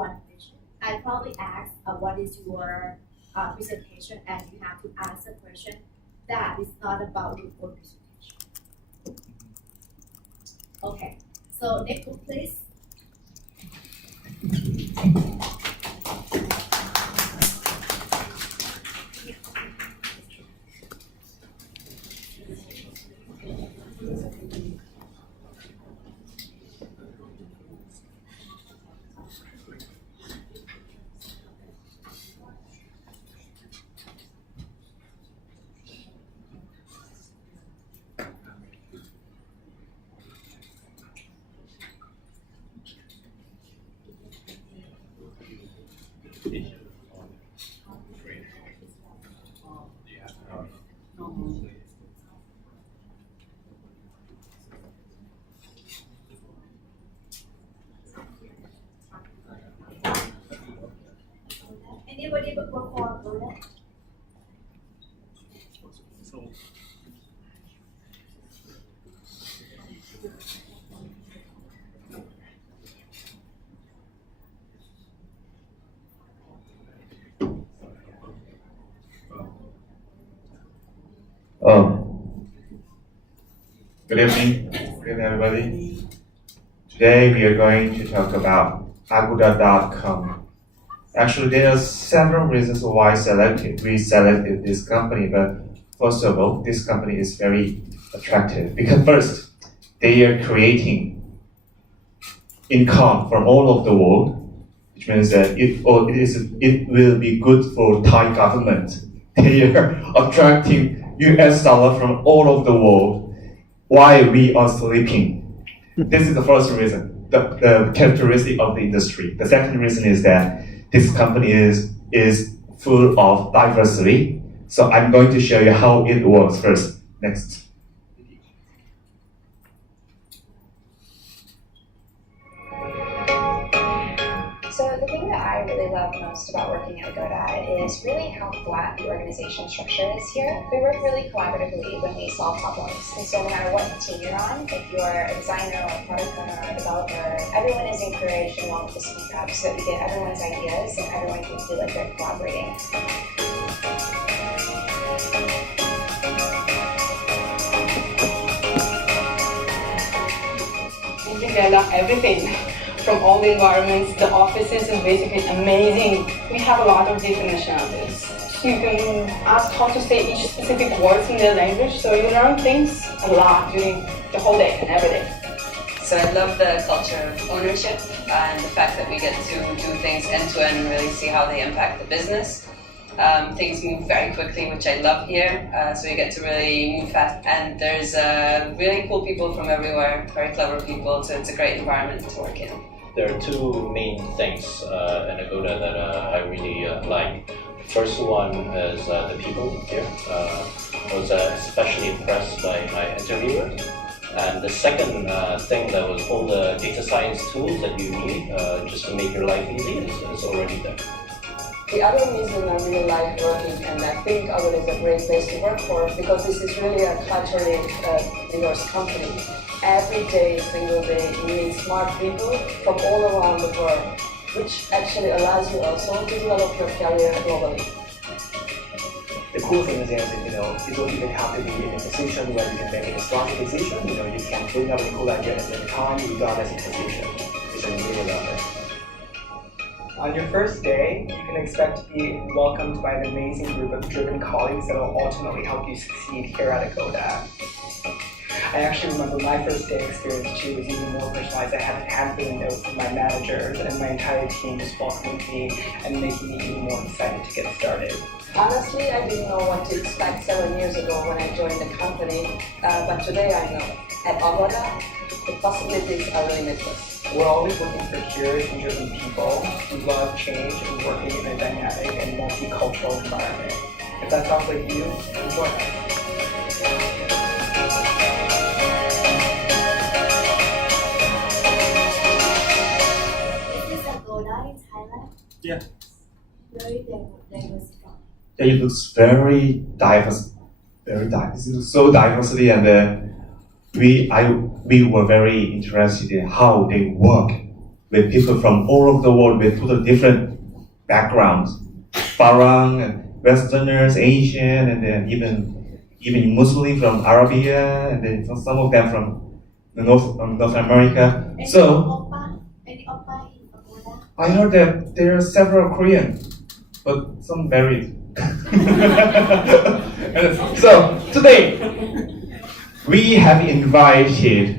one question. I probably ask what is your presentation, and you have to answer a question that is not about your own presentation. Okay, so next one, please. Anybody but work for Agoda? Good evening. Good evening, everybody. Today we are going to talk about Agoda.com. Actually, there are several reasons why we selected this company, but first of all, this company is very attractive because first, they are creating income from all over the world, which means that it will be good for Thai government. They are attracting US dollar from all over the world while we are sleeping. This is the first reason, the characteristic of the industry. The second reason is that this company is full of diversity. So I'm going to show you how it works first. Next. So the thing that I really love most about working at Agoda is really how flat the organization structure is here. We work really collaboratively when we solve problems. And so no matter what team you're on, if you're a designer or a product owner or a developer, everyone is encouraged and wanted to speak up so that we get everyone's ideas and everyone can feel like they're collaborating. I think I love everything. From all the environments, the offices is basically amazing. We have a lot of different nationalities. You can ask how to say each specific words in their language, so you learn things a lot during the whole day and every day. So I love the culture of ownership and the fact that we get to do things end to end and really see how they impact the business. Things move very quickly, which I love here, so you get to really move fast, and there's really cool people from everywhere, very clever people, so it's a great environment to work in. There are two main things in Agoda that I really like. First one is the people here. I was especially impressed by my interviewer. And the second thing that was all the data science tools that you need just to make your life easy is already there. The other reason I really like working, and I think Agoda is a great place to work for, because this is really a culturally diverse company. Every day, single day, you meet smart people from all around the world, which actually allows you also to develop your career globally. The cool thing is, you don't even have to be in a position where you can make a strong decision. You can bring up a cool idea at any time, regardless of position. So you really love it. On your first day, you can expect to be welcomed by an amazing group of driven colleagues that will ultimately help you succeed here at Agoda. I actually remember my first day experience too was even more personalized. I had a handwritten note from my managers, and my entire team just welcoming me and making me even more excited to get started. Honestly, I didn't know what to expect 7 years ago when I joined the company, but today I know. At Agoda, the possibilities are limitless. We're always looking for curious and driven people who love change and working in a dynamic and multicultural environment. If that sounds like you, then join us. Is this Agoda in Thailand? Yeah. Very diversified. It looks very diverse, very diverse. It looks so diversity, and we were very interested in how they work. with people from all over the world with totally different backgrounds, Farang and Westerners, Asian, and then even Muslim from Arabia, and then some of them from the North America. So any oppa in Agoda? I heard that there are several Korean, but some married. So today we have invited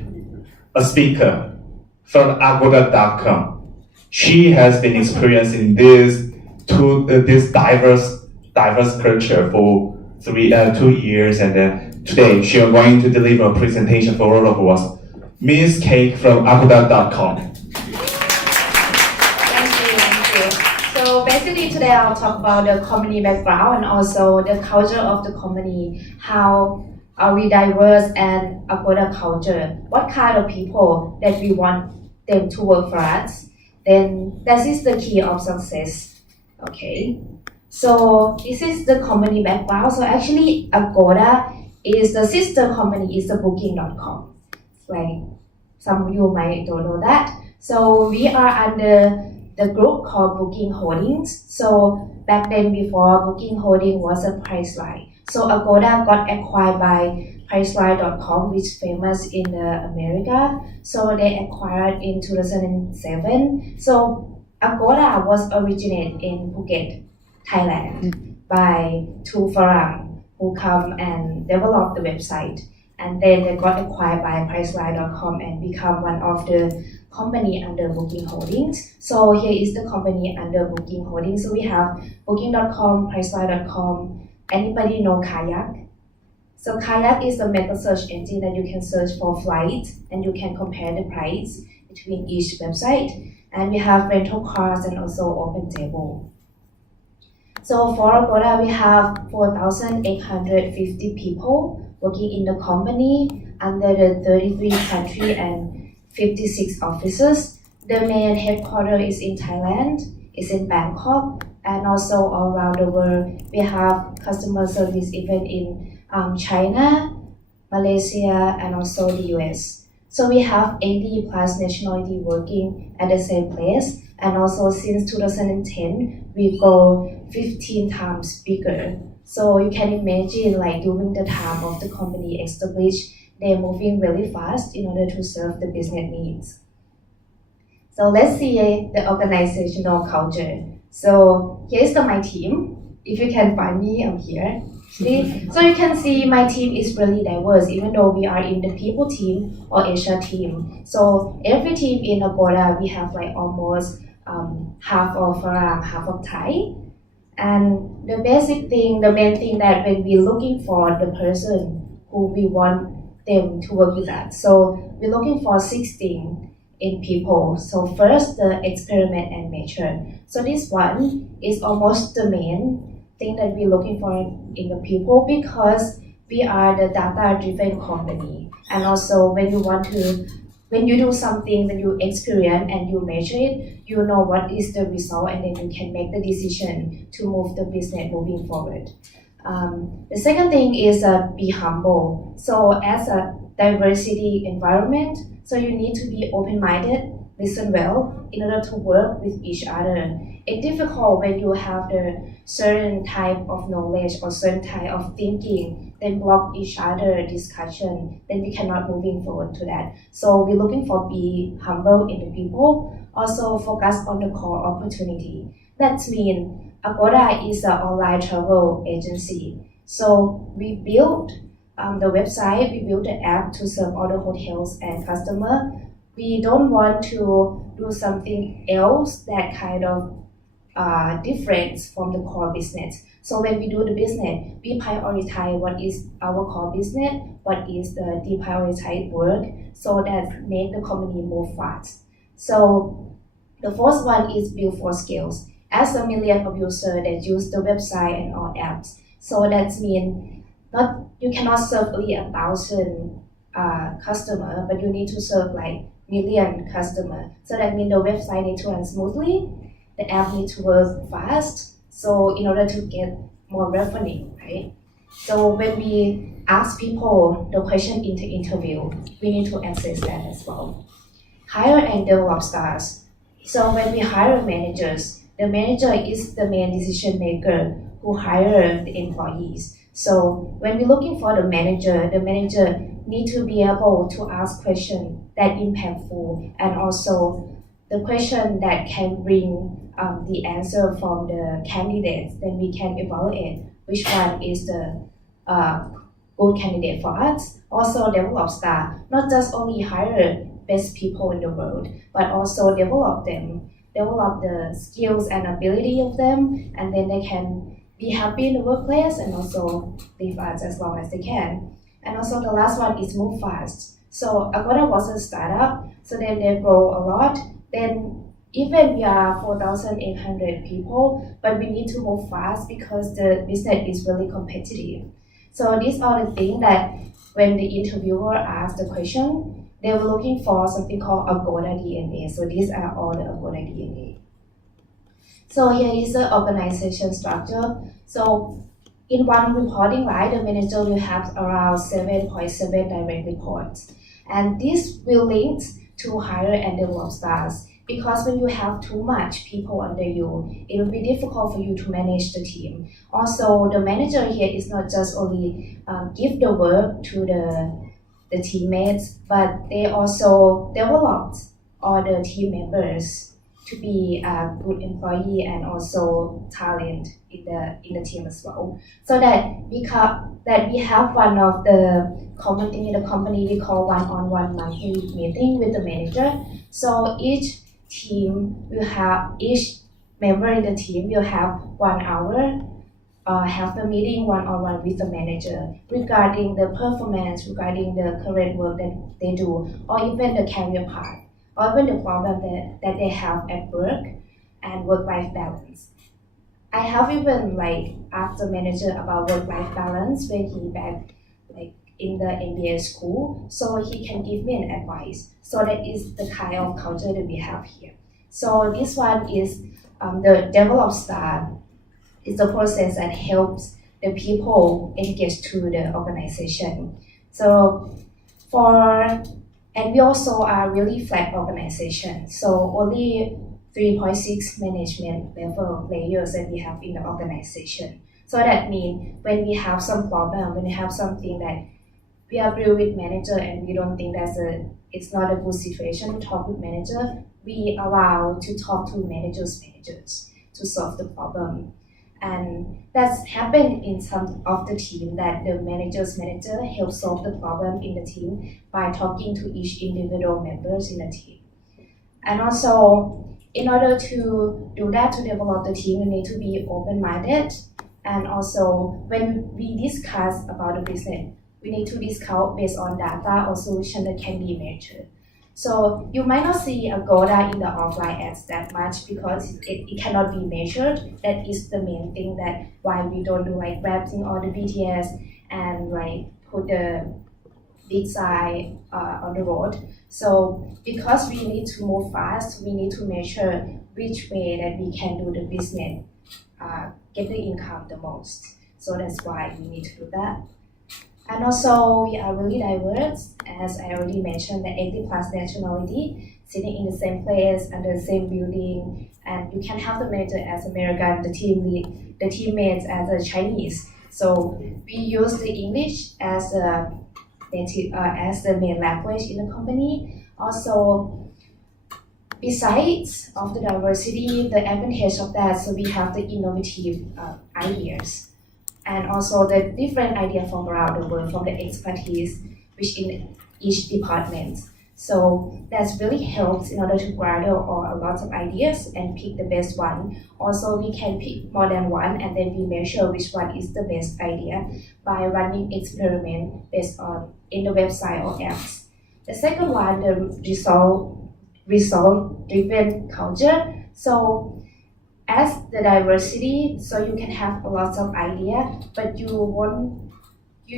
a speaker from Agoda.com. She has been experiencing this diverse culture for 2 years, and then today she is going to deliver a presentation for all of us. Miss Cake from Agoda.com. Thank you. So basically today I'll talk about the company background and also the culture of the company. How are we diverse and Agoda culture? What kind of people that we want them to work for us? Then that is the key of success. Okay. So this is the company background. So actually Agoda is the sister company is the Booking.com. Like some of you might don't know that. So we are under the group called Booking Holdings. So back then before Booking Holdings was a Priceline. So Agoda got acquired by Priceline.com, which is famous in America. So they acquired in 2007. So Agoda was originated in Phuket, Thailand, by two Farang who come and develop the website. And then they got acquired by Priceline.com and become one of the company under Booking Holdings. So here is the company under Booking Holdings. So we have Booking.com, Priceline.com. Anybody know Kayak? So Kayak is the meta search engine that you can search for flights and you can compare the price between each website. And we have rental cars and also OpenTable. So for Agoda, we have 4,850 people working in the company under the 33 countries and 56 offices. The main headquarters is in Thailand, is in Bangkok, and also all around the world. We have customer service even in China, Malaysia, and also the US. So we have 80 plus nationality working at the same place. And also since 2010, we go 15 times bigger. So you can imagine like during the time of the company established, they're moving really fast in order to serve the business needs. So let's see the organizational culture. So here's my team. If you can find me, I'm here. See? So you can see my team is really diverse, even though we are in the people team or Asia team. So every team in Agoda, we have like almost half of Farang, half of Thai. And the basic thing, the main thing that when we're looking for the person who we want them to work with us. So we're looking for 6 things in people. So first, the experiment and measure. So this one is almost the main thing that we're looking for in the people because we are the data-driven company. And also when you do something, when you experience and you measure it, you know what is the result and then you can make the decision to move the business moving forward. The second thing is be humble. So as a diversity environment, so you need to be open-minded, listen well in order to work with each other. It's difficult when you have the certain type of knowledge or certain type of thinking, then block each other discussion, then we cannot moving forward to that. So we're looking for be humble in the people, also focus on the core opportunity. That means Agoda is an online travel agency. So we built the website, we built the app to serve all the hotels and customers. We don't want to do something else that kind of difference from the core business. So when we do the business, we prioritize what is our core business, what is the deprioritized work, so that make the company move fast. So the first one is build for scales. As a million of users that use the website and all apps, so that means you cannot serve only 1,000 customers, but you need to serve like million customers. So that means the website needs to run smoothly, the app needs to work fast, so in order to get more revenue, right? So when we ask people the question in the interview, we need to access that as well. Hire and develop stars. So when we hire managers, the manager is the main decision maker who hire the employees. So when we're looking for the manager need to be able to ask questions that impactful and also the question that can bring the answer from the candidates. Then we can evaluate which one is the good candidate for us. Also develop staff, not just only hire best people in the world, but also develop them, develop the skills and ability of them, and then they can be happy in the workplace and also leave us as long as they can. And also the last one is move fast. So Agoda was a startup, so then they grow a lot. Then even we are 4,800 people, but we need to move fast because the business is really competitive. So these are the things that when the interviewer asked the question, they were looking for something called Agoda DNA. So these are all the Agoda DNA. So here is the organization structure. So in one reporting line, the manager will have around 7.7 direct reports. And this will link to hire and develop staff. Because when you have too much people under you, it will be difficult for you to manage the team. Also, the manager here is not just only give the work to the teammates, but they also develop all the team members to be a good employee and also talent in the team as well. So that we have one of the common thing in the company we call one-on-one monthly meeting with the manager. So each member in the team will have 1 hour have a meeting one-on-one with the manager regarding the performance, regarding the current work that they do, or even the career path, or even the problem that they have at work and work-life balance. I have even asked the manager about work-life balance when he back in the MBA school, so he can give me an advice. So that is the kind of culture that we have here. So this one is the develop staff. It's a process that helps the people engage to the organization. So and we also are really flat organization. So only 3.6 management level layers that we have in the organization. So that means when we have some problem, when we have something that we agree with manager and we don't think it's not a good situation to talk with manager, we allow to talk to managers to solve the problem. And that's happened in some of the team that the manager helps solve the problem in the team by talking to each individual members in the team. And also, in order to do that, to develop the team, you need to be open-minded. And also, when we discuss about the business, we need to discuss based on data or solution that can be measured. So you might not see Agoda in the offline ads that much because it cannot be measured. That is the main thing that why we don't do wrapping all the BTS and put the big sign on the road. So because we need to move fast, we need to measure which way that we can do the business, get the income the most. So that's why we need to do that. And also, we are really diverse, as I already mentioned, the 80+ nationality, sitting in the same place, under the same building, and you can have the manager as American, the teammates as a Chinese. So we use the English as the main language in the company. Also, besides of the diversity, the advantage of that, so we have the innovative ideas. And also the different ideas from around the world, from the expertise which in each department. So that really helps in order to gather a lot of ideas and pick the best one. Also, we can pick more than one and then we measure which one is the best idea by running experiment based on in the website or apps. The second one, the result-driven culture. So as the diversity, so you can have a lot of idea, but you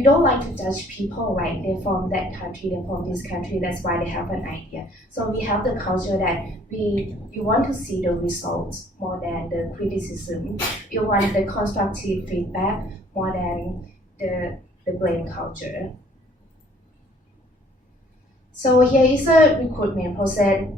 don't like to judge people they're from that country, they're from this country, that's why they have an idea. So we have the culture that you want to see the results more than the criticism. You want the constructive feedback more than the blame culture. So here is a recruitment process.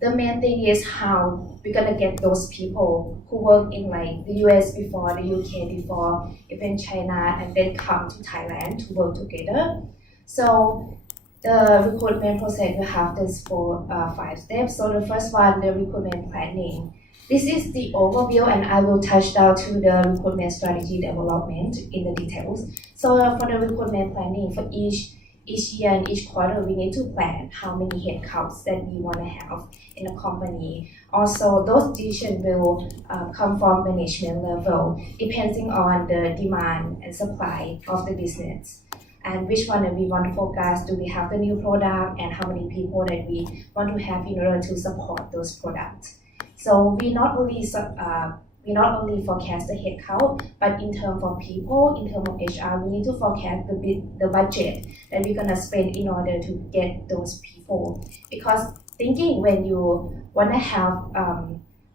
the main thing is how we're gonna get those people who work in like the US before, the UK before, even China, and then come to Thailand to work together. So the recruitment process will have this 5 steps. So the first one, the recruitment planning. This is the overview, and I will touch down to the recruitment strategy development in the details. So for the recruitment planning, for each year and each quarter, we need to plan how many headcounts that we want to have in a company. Also, those decisions will come from management level, depending on the demand and supply of the business. And which one that we want to focus, do we have the new product, and how many people that we want to have in order to support those products. So we not only forecast the headcount, but in terms of people, in terms of HR, we need to forecast the budget that we're gonna spend in order to get those people. Because thinking when you wanna have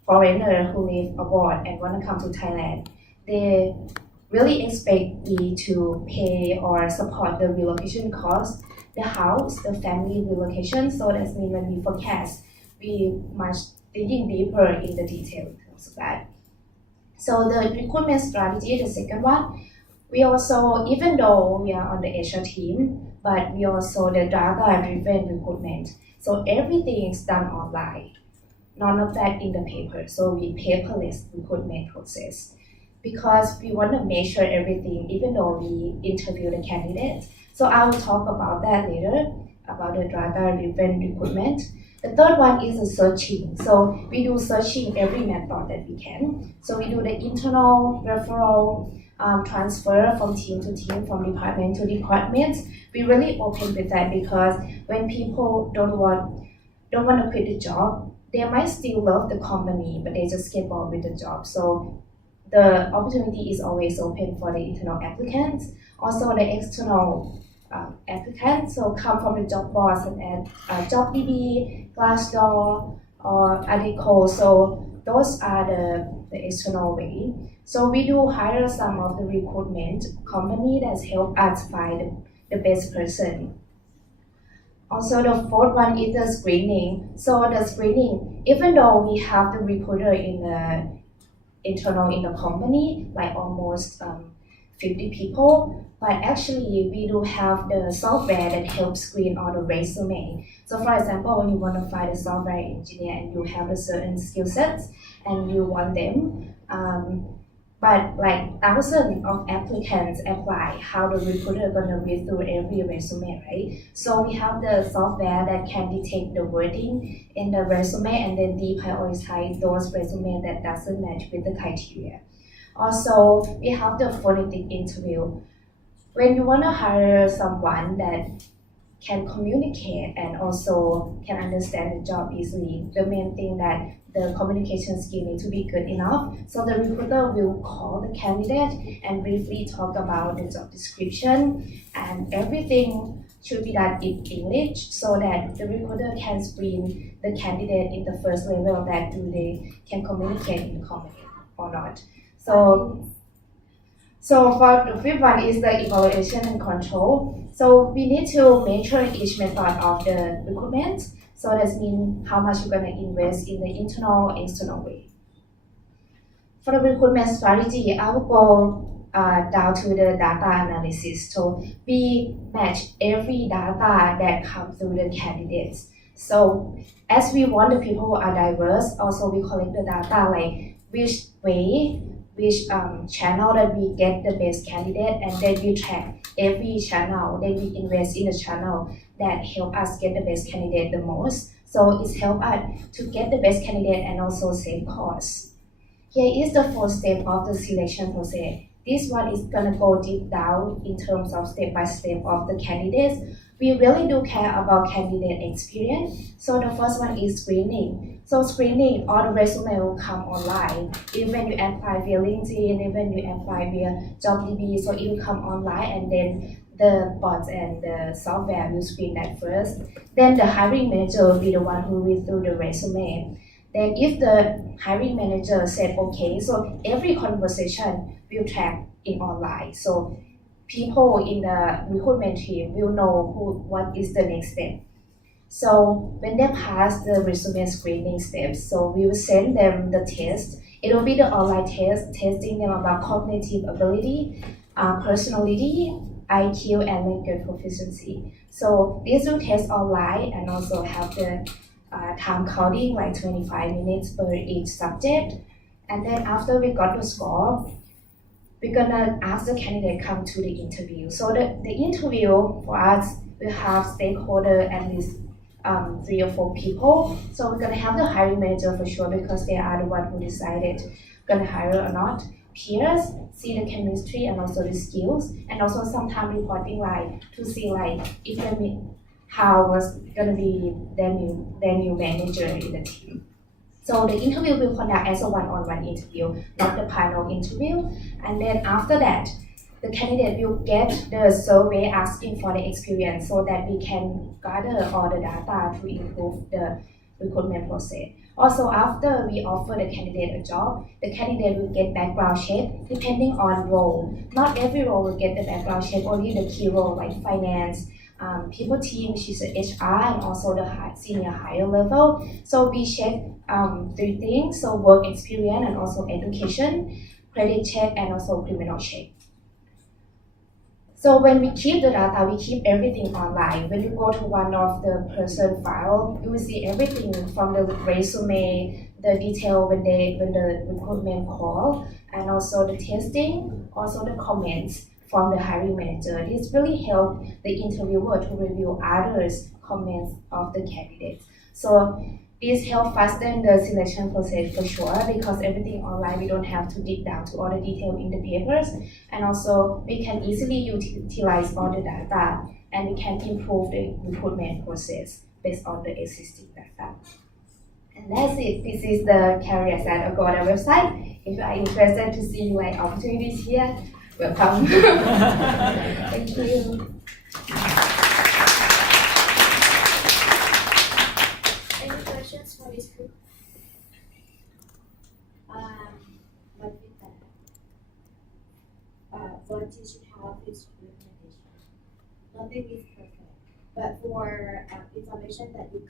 foreigner who live abroad and wanna come to Thailand, they really expect me to pay or support the relocation cost, the house, the family relocation. So that means when we forecast, we must digging deeper in the detail in terms of that. So the recruitment strategy, the second one, we also, even though we are on the HR team, but we also the data-driven recruitment. So everything is done online. None of that in the paper. So we paperless recruitment process. Because we want to make sure everything, even though we interview the candidates. So I will talk about that later, about the data-driven recruitment. The third one is the searching. So we do searching every method that we can. So we do the internal referral, transfer from team to team, from department to department. We really open with that because when people don't want to quit the job, they might still love the company, but they just get bored with the job. So the opportunity is always open for the internal applicants. Also the external applicants, so come from the job boards and JobDB, Glassdoor, or Adecco. So those are the external way. So we do hire some of the recruitment company that's help us find the best person. Also the fourth one is the screening. So the screening, even though we have the recruiter in the internal in the company, like almost 50 people, but actually we do have the software that helps screen all the resume. So for example, when you want to find a software engineer and you have a certain skill sets and you want them, but like thousands of applicants apply, how the recruiter gonna read through every resume, right? So we have the software that can detect the wording in the resume and then deprioritize those resume that doesn't match with the criteria. Also, we have the phonetic interview. When you want to hire someone that can communicate and also can understand the job easily, the main thing that the communication skill needs to be good enough. So the recruiter will call the candidate and briefly talk about the job description, and everything should be done in English so that the recruiter can screen the candidate in the first level that do they can communicate in the company or not. So for the fifth one is the evaluation and control. So we need to measure each method of the recruitment. So that means how much you're going to invest in the internal and external way. For the recruitment strategy, I will go down to the data analysis. So we match every data that comes through the candidates. So as we want the people who are diverse, also we collect the data like which channel that we get the best candidate, and then we track every channel, then we invest in the channel that help us get the best candidate the most. So it's help us to get the best candidate and also save costs. Here is the fourth step of the selection process. This one is gonna go deep down in terms of step by step of the candidates. We really do care about candidate experience. So the first one is screening. So screening, all the resume will come online. Even when you apply via LinkedIn, even when you apply via JobDB, so it will come online, and then the bots and the software will screen that first. Then the hiring manager will be the one who reads through the resume. Then if the hiring manager said okay, so every conversation will track in online. So people in the recruitment team will know what is the next step. So when they pass the resume screening steps, so we will send them the test. It will be the online test, testing them about cognitive ability, personality, IQ, and language proficiency. So these will test online and also have the time counting, like 25 minutes per each subject. And then after we got the score, we're gonna ask the candidate come to the interview. So the interview for us will have stakeholder at least 3 or 4 people. So we're gonna have the hiring manager for sure because they are the one who decided gonna hire or not. Peers, see the chemistry and also the skills, and also sometimes reporting like to see like if how was gonna be their new manager in the team. So the interview will conduct as a one-on-one interview, not the panel interview. And then after that, the candidate will get the survey asking for the experience so that we can gather all the data to improve the recruitment process. Also, after we offer the candidate a job, the candidate will get background check depending on role. Not every role will get the background check, only the key role like finance, people team, which is the HR, and also the senior higher level. So we check 3 things, so work experience and also education, credit check, and also criminal check. So when we keep the data, we keep everything online. When you go to one of the person file, you will see everything from the resume, the detail when the recruitment call, and also the testing, also the comments from the hiring manager. This really helps the interviewer to review others' comments of the candidates. So this helps fasten the selection process for sure because everything online, we don't have to dig down to all the detail in the papers. And also we can easily utilize all the data and we can improve the recruitment process based on the existing data. And that's it. This is the Careers at Agoda website. If you are interested to see like opportunities here, welcome. Thank you. Any questions for this group? What is that? What you should have is recommendation. Nothing is perfect, but for information that you